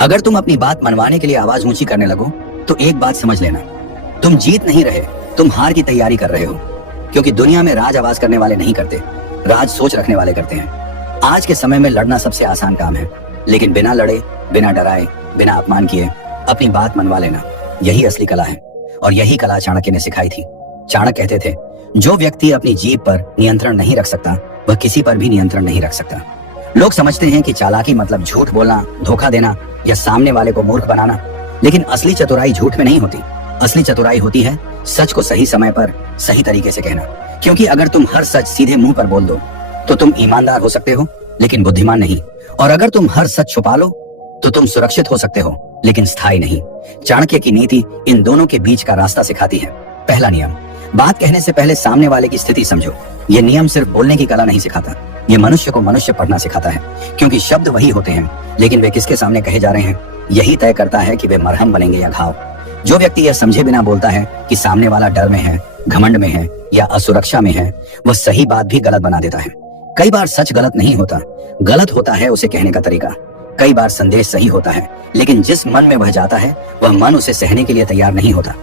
अगर तुम अपनी बात मनवाने के लिए आवाज ऊंची करने लगो तो एक बात समझ लेना, तुम जीत नहीं रहे, तुम हार की तैयारी कर रहे हो। क्योंकि दुनिया में राज आवाज करने वाले नहीं करते, राज सोच रखने वाले करते हैं। आज के समय में लड़ना सबसे आसान काम है, लेकिन बिना लड़े, बिना डराए, बिना अपमान किए अपनी बात मनवा लेना, यही असली कला है। और यही कला चाणक्य ने सिखाई थी। चाणक्य कहते थे, जो व्यक्ति अपनी जीभ पर नियंत्रण नहीं रख सकता वह किसी पर भी नियंत्रण नहीं रख सकता। लोग समझते हैं कि चालाकी मतलब झूठ बोलना, धोखा देना या सामने वाले को मूर्ख बनाना, लेकिन असली चतुराई झूठ में नहीं होती। असली चतुराई होती है सच को सही समय पर सही तरीके से कहना। क्योंकि अगर तुम हर सच सीधे मुंह पर बोल दो तो तुम ईमानदार हो सकते हो लेकिन बुद्धिमान नहीं, और अगर तुम हर सच छुपा लो तो तुम सुरक्षित हो सकते हो लेकिन स्थायी नहीं। चाणक्य की नीति इन दोनों के बीच का रास्ता सिखाती है। पहला नियम, बात कहने से पहले सामने वाले की स्थिति समझो। ये नियम सिर्फ बोलने की कला नहीं सिखाता, ये मनुष्य को मनुष्य पढ़ना सिखाता है। क्योंकि शब्द वही होते हैं, लेकिन वे किसके सामने कहे जा रहे हैं यही तय करता है कि वे मरहम बनेंगे या घाव। जो व्यक्ति यह समझे बिना बोलता है कि सामने वाला डर में है, घमंड में है या असुरक्षा में है, वह सही बात भी गलत बना देता है। कई बार सच गलत नहीं होता, गलत होता है उसे कहने का तरीका। कई बार संदेश सही होता है, लेकिन जिस मन में वह जाता है वह मन उसे सहने के लिए तैयार नहीं होता।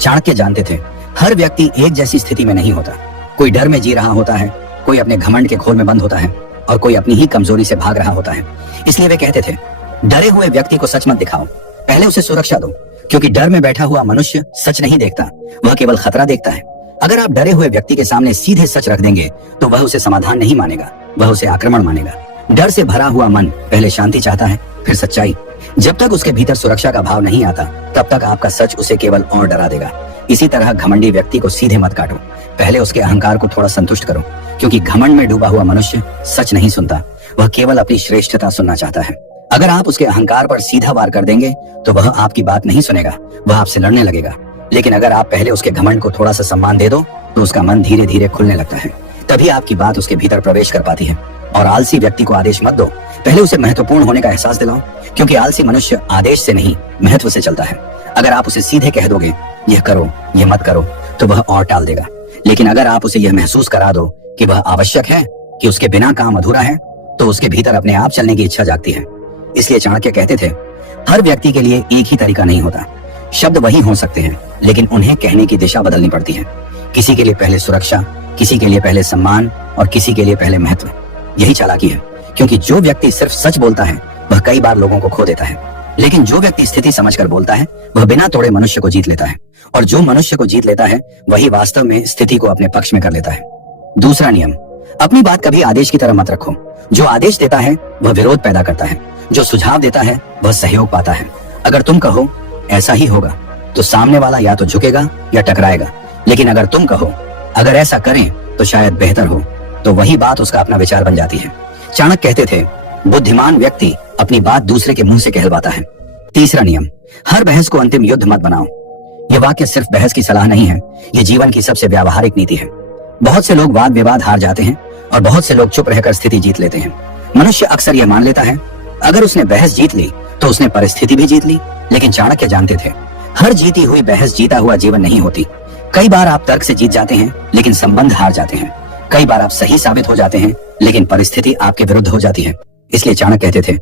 चाणक्य जानते थे, हर व्यक्ति एक जैसी स्थिति में नहीं होता। कोई डर में जी रहा होता है, कोई अपने घमंड के खोल में बंद होता है और कोई अपनी ही कमजोरी से भाग रहा होता है। इसलिए वे कहते थे, डरे हुए व्यक्ति को सच मत दिखाओ, पहले उसे सुरक्षा दो। क्योंकि डर में बैठा हुआ मनुष्य सच नहीं देखता, वह केवल खतरा देखता है। अगर आप डरे हुए व्यक्ति के सामने सीधे सच रख देंगे तो वह उसे समाधान नहीं मानेगा, वह उसे आक्रमण मानेगा। डर से भरा हुआ मन पहले शांति चाहता है, फिर सच्चाई। जब तक उसके भीतर सुरक्षा का भाव नहीं आता तब तक आपका सच उसे केवल और डरा देगा। इसी तरह घमंडी व्यक्ति को सीधे मत काटो, पहले उसके अहंकार को थोड़ा संतुष्ट करो। क्योंकि घमंड में डूबा हुआ मनुष्य सच नहीं सुनता, वह केवल अपनी श्रेष्ठता सुनना चाहता है। अगर आप उसके अहंकार पर सीधा वार कर देंगे तो वह आपकी बात नहीं सुनेगा, वह आपसे लड़ने लगेगा। लेकिन अगर आप पहले उसके घमंड को थोड़ा सा सम्मान दे दो तो उसका मन धीरे धीरे खुलने लगता है। तभी आपकी बात उसके भीतर प्रवेश कर पाती है। और आलसी व्यक्ति को आदेश मत दो, पहले उसे महत्वपूर्ण होने का एहसास दिलाओ। क्योंकि आलसी मनुष्य आदेश से नहीं महत्व से चलता है। अगर आप उसे सीधे कह दोगे यह करो, यह मत करो, तो वह और टाल देगा। लेकिन अगर आप उसे यह महसूस करा दो कि वह आवश्यक है, कि उसके बिना काम अधूरा है, तो उसके भीतर अपने आप चलने की इच्छा जागती है। इसलिए चाणक्य कहते थे, हर व्यक्ति के लिए एक ही तरीका नहीं होता। शब्द वही हो सकते हैं, लेकिन उन्हें कहने की दिशा बदलनी पड़ती है। किसी के लिए पहले सुरक्षा, किसी के लिए पहले सम्मान और किसी के लिए पहले महत्व। यही चालाकी है। क्योंकि जो व्यक्ति सिर्फ सच बोलता है वह कई बार लोगों को खो देता है, लेकिन जो व्यक्ति स्थिति समझकर बोलता है वह बिना तोड़े मनुष्य को जीत लेता है। और जो मनुष्य को जीत लेता है वही वास्तव में स्थिति को अपने पक्ष में कर लेता है। दूसरा नियम, अपनी बात कभी आदेश की तरह मत रखो। जो आदेश देता है वह विरोध पैदा करता है, जो सुझाव देता है वह सहयोग पाता है। अगर तुम कहो ऐसा ही होगा तो सामने वाला या तो झुकेगा या टकराएगा। लेकिन अगर तुम कहो अगर ऐसा करें तो शायद बेहतर हो, तो वही बात उसका अपना विचार बन जाती है। चाणक्य कहते थे, बुद्धिमान व्यक्ति अपनी बात दूसरे के मुंह से कहलवाता है। तीसरा नियम, हर बहस को अंतिम युद्ध मत बनाओ। यह वाक्य सिर्फ बहस की सलाह नहीं है, यह जीवन की सबसे व्यावहारिक नीति है। बहुत से लोग वाद विवाद हार जाते हैं और बहुत से लोग चुप रहकर स्थिति जीत लेते हैं। मनुष्य अक्सर यह मान लेता है अगर उसने बहस जीत ली तो उसने परिस्थिति भी जीत ली। लेकिन चाणक्य जानते थे, हर जीती हुई बहस जीता हुआ जीवन नहीं होती। कई बार आप तर्क से जीत जाते हैं लेकिन संबंध हार जाते हैं। कई बार आप सही साबित हो जाते हैं लेकिन परिस्थिति आपके विरुद्ध हो जाती है। इसलिए चाणक्य कहते थे,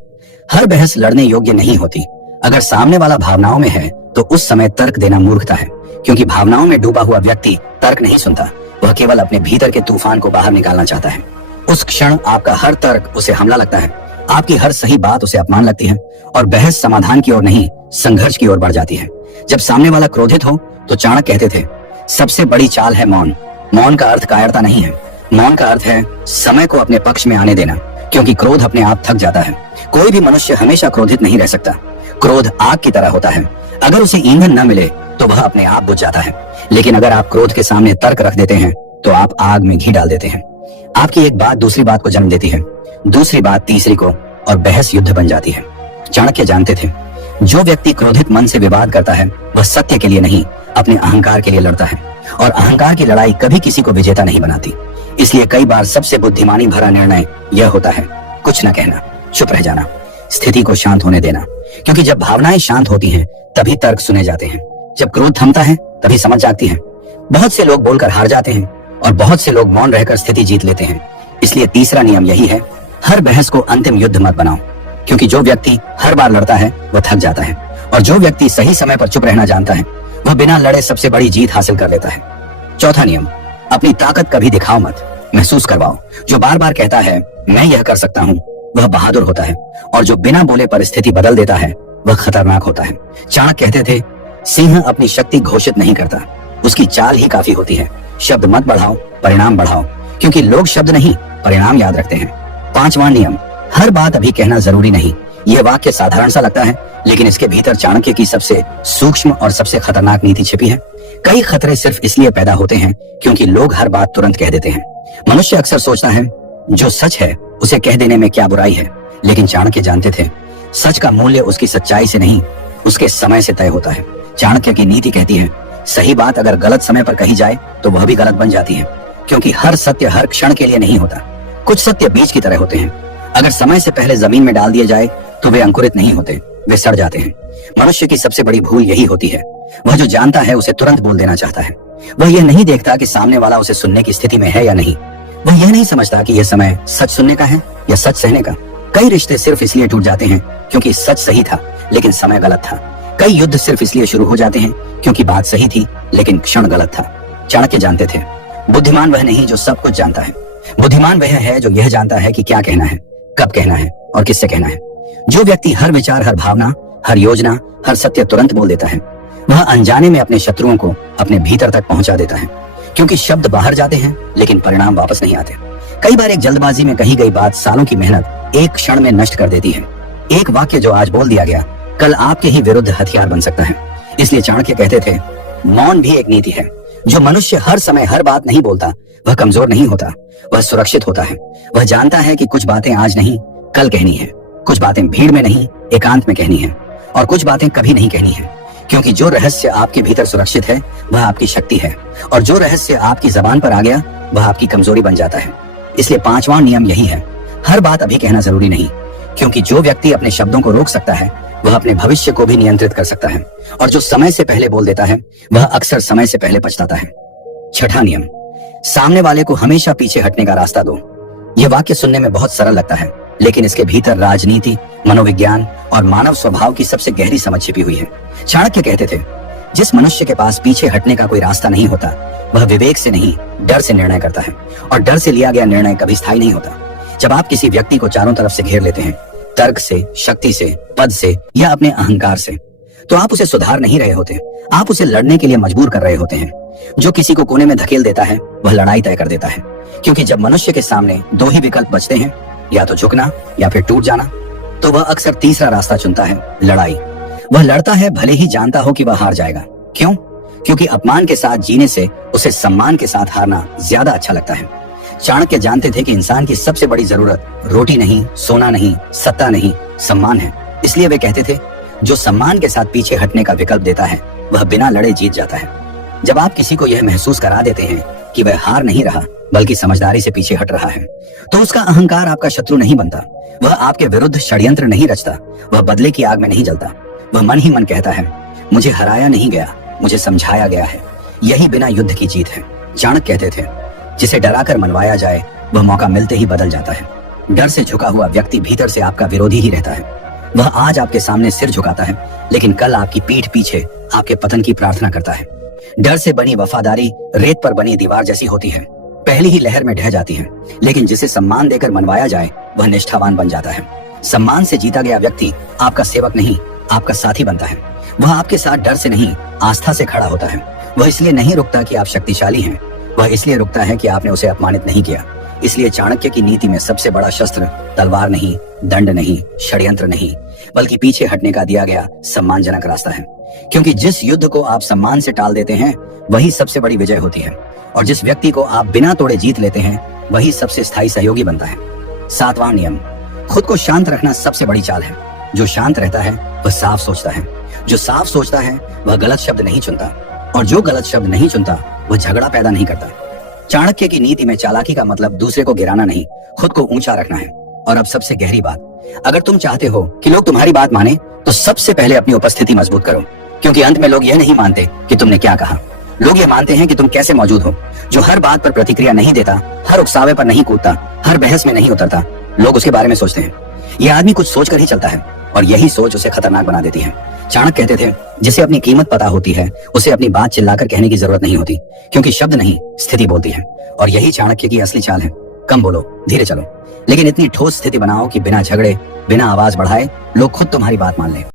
हर बहस लड़ने योग्य नहीं होती। अगर सामने वाला भावनाओं में है तो उस समय तर्क देना मूर्खता है। क्योंकि भावनाओं में डूबा हुआ व्यक्ति तर्क नहीं सुनता, वह केवल अपने भीतर के तूफान को बाहर निकालना चाहता है। उस क्षण आपका हर तर्क उसे हमला लगता है, आपकी हर सही बात उसे अपमान लगती है और बहस समाधान की ओर नहीं संघर्ष की ओर बढ़ जाती है। जब सामने वाला क्रोधित हो तो चाणक्य कहते थे, सबसे बड़ी चाल है मौन। मौन का अर्थ कायरता नहीं है, मौन का अर्थ है समय को अपने पक्ष में आने देना। क्योंकि क्रोध अपने आप थक जाता है। कोई भी मनुष्य हमेशा क्रोधित नहीं रह सकता। क्रोध आग की तरह होता है, अगर उसे ईंधन न मिले तो वह अपने आप बुझ जाता है। लेकिन अगर आप क्रोध के सामने तर्क रख देते हैं तो आप आग में घी डाल देते हैं। आपकी एक बात दूसरी बात को जन्म देती है, दूसरी बात तीसरी को, और बहस युद्ध बन जाती है। चाणक्य जानते थे, जो व्यक्ति क्रोधित मन से विवाद करता है वह सत्य के लिए नहीं अपने अहंकार के लिए लड़ता है। और अहंकार की लड़ाई कभी किसी को विजेता नहीं बनाती। इसलिए कई बार सबसे बुद्धिमानी भरा निर्णय यह होता है, कुछ न कहना, चुप रह जाना, स्थिति को शांत होने देना। क्योंकि जब भावनाएं शांत होती हैं तभी तर्क सुने जाते हैं। जब क्रोध थमता है तभी समझ जागती है। बहुत से लोग बोलकर हार जाते हैं और बहुत से लोग मौन रहकर स्थिति जीत लेते हैं। इसलिए तीसरा नियम यही है, हर बहस को अंतिम युद्ध मत बनाओ। क्योंकि जो व्यक्ति हर बार लड़ता है वह थक जाता है, और जो व्यक्ति सही समय पर चुप रहना जानता है वह बिना लड़े सबसे बड़ी जीत हासिल कर लेता है। चौथा नियम, अपनी ताकत कभी दिखाओ मत, महसूस करवाओ। जो बार बार कहता है मैं यह कर सकता हूँ वह बहादुर होता है, और जो बिना बोले परिस्थिति बदल देता है वह खतरनाक होता है। चाणक्य कहते थे, सिंह अपनी शक्ति घोषित नहीं करता, उसकी चाल ही काफी होती है। शब्द मत बढ़ाओ, परिणाम बढ़ाओ, क्योंकि लोग शब्द नहीं परिणाम याद रखते हैं। पांचवां नियम, हर बात अभी कहना जरूरी नहीं। यह वाक्य साधारण सा लगता है, लेकिन इसके भीतर चाणक्य की सबसे सूक्ष्म और सबसे खतरनाक नीति छिपी है। कई खतरे सिर्फ इसलिए पैदा होते हैं क्योंकि लोग हर बात तुरंत कह देते हैं। मनुष्य अक्सर सोचता है जो सच है उसे कह देने में क्या बुराई है, लेकिन चाणक्य जानते थे सच का मूल्य उसकी सच्चाई से नहीं उसके समय से तय होता है। चाणक्य की नीति कहती है, सही बात अगर गलत समय पर कही जाए तो वह भी गलत बन जाती है, क्योंकि हर सत्य हर क्षण के लिए नहीं होता। कुछ सत्य बीज की तरह होते हैं, अगर समय से पहले जमीन में डाल दिए जाए तो वे अंकुरित नहीं होते, वे सड़ जाते हैं। मनुष्य की सबसे बड़ी भूल यही होती है, वह जो जानता है उसे तुरंत बोल देना चाहता है। वह यह नहीं देखता कि सामने वाला उसे सुनने की स्थिति में है या नहीं। वह यह नहीं समझता कि यह समय सच सुनने का है या सच सहने का। कई रिश्ते सिर्फ इसलिए टूट जाते हैं क्योंकि सच सही था लेकिन समय गलत था। कई युद्ध सिर्फ इसलिए शुरू हो जाते हैं क्योंकि बात सही थी लेकिन क्षण गलत था। चाणक्य जानते थे, बुद्धिमान वह नहीं जो सब कुछ जानता है, बुद्धिमान वह है जो यह जानता है कि क्या कहना है, कब कहना है और किससे कहना है। जो व्यक्ति हर विचार, हर भावना, हर योजना, हर सत्य तुरंत बोल देता है, वह अनजाने में अपने शत्रुओं को अपने भीतर तक पहुंचा देता है, क्योंकि शब्द बाहर जाते हैं लेकिन परिणाम वापस नहीं आते। कई बार एक जल्दबाजी में कही गई बात सालों की मेहनत एक क्षण में नष्ट कर देती है। एक वाक्य जो आज बोल दिया गया कल आपके ही विरुद्ध हथियार बन सकता है। इसलिए चाणक्य कहते थे, मौन भी एक नीति है। जो मनुष्य हर समय हर बात नहीं बोलता वह कमजोर नहीं होता, वह सुरक्षित होता है। वह जानता है कि कुछ बातें आज नहीं कल कहनी है, कुछ बातें भीड़ में नहीं एकांत में कहनी है, और कुछ बातें कभी नहीं कहनी है, क्योंकि जो रहस्य आपके भीतर सुरक्षित है वह आपकी शक्ति है, और जो रहस्य आपकी जबान पर आ गया वह आपकी कमजोरी बन जाता है। इसलिए पांचवां नियम यही है, हर बात अभी कहना जरूरी नहीं, क्योंकि जो व्यक्ति अपने शब्दों को रोक सकता है वह अपने भविष्य को भी नियंत्रित कर सकता है, और जो समय से पहले बोल देता है वह अक्सर समय से पहले पछताता है। छठा नियम, सामने वाले को हमेशा पीछे हटने का रास्ता दो। यह वाक्य सुनने में बहुत सरल लगता है, लेकिन इसके भीतर राजनीति, मनोविज्ञान और मानव स्वभाव की सबसे गहरी समझ छिपी हुई है। चाणक्य कहते थे, जिस मनुष्य के पास पीछे हटने का कोई रास्ता नहीं होता वह विवेक से नहीं डर से निर्णय करता है, और डर से लिया गया निर्णय कभी स्थायी नहीं होता। जब आप किसी व्यक्ति को चारों तरफ से घेर लेते हैं, तर्क से, शक्ति से, पद से या अपने अहंकार से, तो आप उसे सुधार नहीं रहे होते, आप उसे लड़ने के लिए मजबूर कर रहे होते हैं। जो किसी को कोने में धकेल देता है वह लड़ाई तय कर देता है, क्योंकि जब मनुष्य के सामने दो ही विकल्प बचते हैं, या तो झुकना या फिर टूट जाना, तो वह अक्सर तीसरा रास्ता चुनता है, लड़ाई। वह लड़ता है भले ही जानता हो कि वह हार जाएगा। क्यों? क्योंकि अपमान के साथ जीने से उसे सम्मान के साथ हारना ज्यादा अच्छा लगता है। चाणक्य जानते थे कि इंसान की सबसे बड़ी जरूरत रोटी नहीं, सोना नहीं, सत्ता नहीं, सम्मान है। इसलिए वे कहते थे, जो सम्मान के साथ पीछे हटने का विकल्प देता है वह बिना लड़े जीत जाता है। जब आप किसी को यह महसूस करा देते हैं कि वह हार नहीं रहा बल्कि समझदारी से पीछे हट रहा है, तो उसका अहंकार आपका शत्रु नहीं बनता, वह आपके विरुद्ध षड्यंत्र नहीं रचता, वह बदले की आग में नहीं जलता। वह मन ही मन कहता है, मुझे हराया नहीं गया, मुझे समझाया गया है। यही बिना युद्ध की जीत है। चाणक्य कहते थे, जिसे डराकर मनवाया जाए वह मौका मिलते ही बदल जाता है। डर से झुका हुआ व्यक्ति भीतर से आपका विरोधी ही रहता है। वह आज आपके सामने सिर झुकाता है, लेकिन कल आपकी पीठ पीछे आपके पतन की प्रार्थना करता है। डर से बनी वफादारी रेत पर बनी दीवार जैसी होती है, पहली ही लहर में ढह जाती है, लेकिन जिसे सम्मान देकर मनवाया जाए वह निष्ठावान बन जाता है। सम्मान से जीता गया व्यक्ति आपका सेवक नहीं, आपका साथी बनता है। वह आपके साथ डर से नहीं, आस्था से खड़ा होता है। वह इसलिए नहीं रुकता कि आप शक्तिशाली हैं, वह इसलिए रुकता है कि आपने उसे अपमानित नहीं किया। इसलिए चाणक्य की नीति में सबसे बड़ा शस्त्र तलवार नहीं, दंड नहीं, षड्यंत्र नहीं, बल्कि पीछे हटने का दिया गया सम्मानजनक रास्ता है। क्योंकि जिस युद्ध को आप सम्मान से टाल देते हैं वही सबसे बड़ी विजय होती है, और जिस व्यक्ति को आप बिना तोड़े जीत लेते हैं वही सबसे स्थायी सहयोगी बनता है। सातवां नियम, खुद को शांत रखना सबसे बड़ी चाल है। जो शांत रहता है वह साफ सोचता है, जो साफ सोचता है वह गलत शब्द नहीं चुनता, और जो गलत शब्द नहीं चुनता वह झगड़ा पैदा नहीं करता। चाणक्य की नीति में चालाकी का मतलब दूसरे को गिराना नहीं, खुद को ऊंचा रखना है। और अब सबसे गहरी बात, अगर तुम चाहते हो कि लोग तुम्हारी बात माने तो सबसे पहले अपनी उपस्थिति मजबूत करो, क्योंकि अंत में लोग यह नहीं मानते कि तुमने क्या कहा, लोग ये मानते हैं कि तुम कैसे मौजूद हो। जो हर बात पर प्रतिक्रिया नहीं देता, हर उकसावे पर नहीं कूदता, हर बहस में नहीं उतरता, लोग उसके बारे में सोचते हैं यह आदमी कुछ सोच कर ही चलता है, और यही सोच उसे खतरनाक बना देती है। चाणक्य कहते थे जिसे अपनी कीमत पता होती है उसे अपनी बात चिल्लाकर कहने की जरूरत नहीं होती, क्योंकि शब्द नहीं स्थिति बोलती है। और यही चाणक्य की असली चाल है। कम बोलो, धीरे चलो, लेकिन इतनी ठोस स्थिति बनाओ कि बिना झगड़े, बिना आवाज बढ़ाए लोग खुद तुम्हारी बात मान लें।